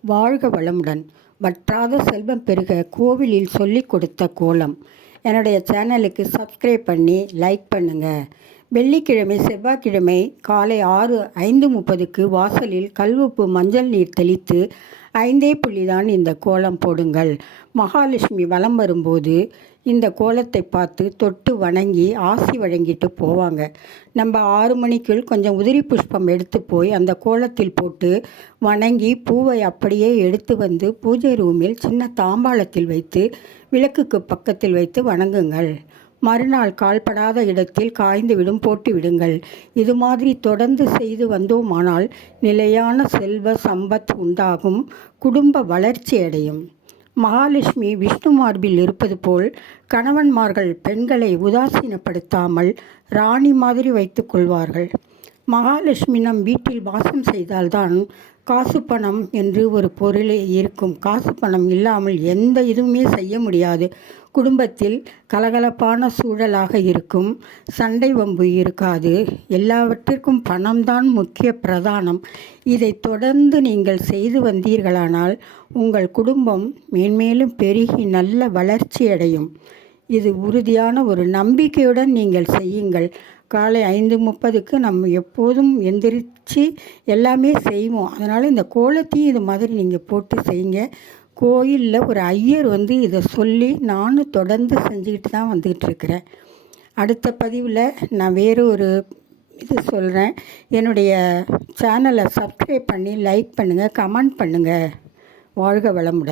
வாழ்க வளமுடன். வற்றாத செல்வம் பெருக கோவிலில் சொல்லிக் கொடுத்த கோலம். என்னுடைய சேனலுக்கு சப்ஸ்கிரைப் பண்ணி லைக் பண்ணுங்கள் வெள்ளிக்கிழமை செவ்வாய்க்கிழமை காலை ஆறு ஐந்து முப்பதுக்கு வாசலில் கல்வப்பு மஞ்சள் நீர் தெளித்து ஐந்தே புள்ளி தான் இந்த கோலம் போடுங்கள். மகாலட்சுமி வலம் வரும்போது இந்த கோலத்தை பார்த்து தொட்டு வணங்கி ஆசி வழங்கிட்டு போவாங்க. நம்ம ஆறு மணிக்குள் கொஞ்சம் உதிரி புஷ்பம் எடுத்து போய் அந்த கோலத்தில் போட்டு வணங்கி பூவை அப்படியே எடுத்து வந்து பூஜை ரூமில் சின்ன தாம்பாளத்தில் வைத்து விளக்குக்கு பக்கத்தில் வைத்து வணங்குங்கள். மறுநாள் கால்படாத இடத்தில் காய்ந்துவிடும் போட்டு விடுங்கள் இது மாதிரி தொடர்ந்து செய்து வந்தோமானால் நிலையான செல்வ சம்பத் உண்டாகும் குடும்ப வளர்ச்சி அடையும். மகாலட்சுமி விஷ்ணு மார்பில் இருப்பது போல் கணவன்மார்கள் பெண்களை உதாசீனப்படுத்தாமல் ராணி மாதிரி வைத்துக்கொள்வார்கள் மகாலட்சுமி நம் வீட்டில் வாசம் செய்தால்தான் காசு பணம் என்று ஒரு பொருளே இருக்கும். காசு பணம் இல்லாமல் எந்த இதுவுமே செய்ய முடியாது. குடும்பத்தில் கலகலப்பான சூழலாக இருக்கும். சண்டை வம்பு இருக்காது. எல்லாவற்றிற்கும் பணம்தான் முக்கிய பிரதானம். இதை தொடர்ந்து நீங்கள் செய்து வந்தீர்களானால் உங்கள் குடும்பம் மேன்மேலும் பெருகி நல்ல வளர்ச்சி அடையும் இது உறுதியான ஒரு நம்பிக்கையுடன் நீங்கள் செய்யுங்கள். காலை ஐந்து முப்பதுக்கு நம்ம எப்போதும் எந்திரிச்சு எல்லாமே செய்வோம். அதனால் இந்த கோலத்தையும் இது மாதிரி நீங்கள் போட்டு செய்யுங்க. கோயிலில் ஒரு ஐயர் வந்து இதை சொல்லி நானும் தொடர்ந்து செஞ்சுக்கிட்டு தான் வந்துக்கிட்டு இருக்கிறேன். அடுத்த பதிவில் நான் வேறு ஒரு இது சொல்கிறேன் என்னுடைய சேனலை சப்ஸ்கிரைப் பண்ணி லைக் பண்ணுங்கள் கமெண்ட் பண்ணுங்கள் வாழ்க வளமுடன்.